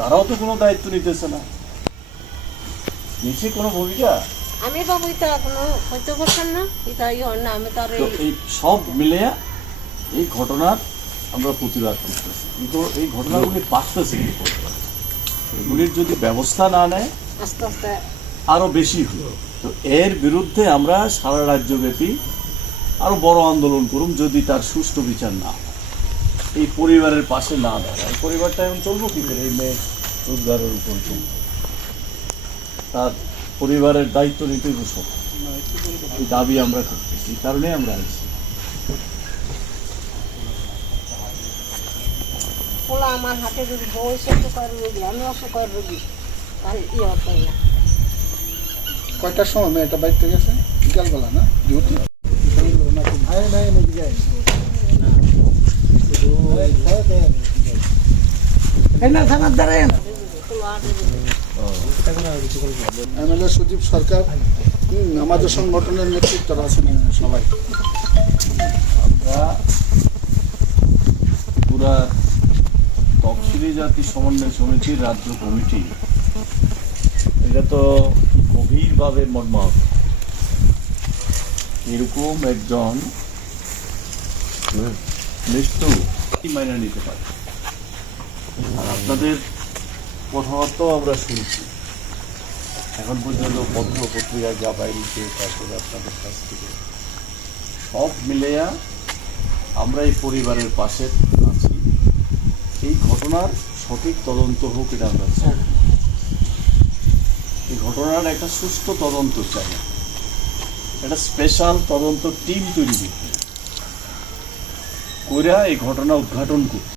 তারাও তো কোনো দায়িত্ব নিতেছে না, নিচে কোনো ভূমিকা। আমি বাবু এটা কোনো হইতে পারছেন না, এটা না আমি তার তো এই সব মিলে এই ঘটনার আমরা প্রতিবাদ করতেছি, কিন্তু এই ঘটনাগুলি বাড়তেছে কি করে? এগুলির যদি ব্যবস্থা না নেয় আস্তে আস্তে আরো বেশি হলো। তো এর বিরুদ্ধে আমরা সারা রাজ্যব্যাপী আরো বড় আন্দোলন করুম যদি তার সুষ্ঠু বিচার না হয়, এই পরিবারের পাশে না দাঁড়ায়। পরিবারটা এখন চলবো কি করে? এই মেয়ে রোজগারের উপর চলবে, তার পরিবারের দায়িত্ব নিতে সব এই দাবি আমরা করতেছি, এই কারণে আমরা আসছি। পোলা আমার হাতে যদি বই সুকার রোগী, আমিও সুকার রোগী, তাহলে হতো না। কয়টার সময় মেয়েটা বাড়িতে গেছে? বিকালবেলা না? ডিউটি এমএলএ সুদীপ সরকার, আমাদের সংগঠনের নেতৃত্বরা আছেন এখানে সবাই। আমরা পুরা তফসিলি জাতি সমন্বয় সমিতির রাজ্য কমিটি, এটা তো গভীরভাবে মর্মাহত। এরকম একজন মৃত্যু মাইনে নিতে পারে। আর আপনাদের কথাবার্তাও আমরা শুনছি এখন পর্যন্ত, পত্র পত্রিকা যা বাইরেছে, তারপরে আপনাদের কাছ থেকে সব মিলেয়া আমরা এই পরিবারের পাশে আছি। এই ঘটনার সঠিক তদন্ত হোক, এটা আমরা চাই। এই ঘটনার একটা সুষ্ঠু তদন্ত চাই, একটা স্পেশাল তদন্ত টিম তৈরি করতে, কইরা এই ঘটনা উদ্ঘাটন করতে।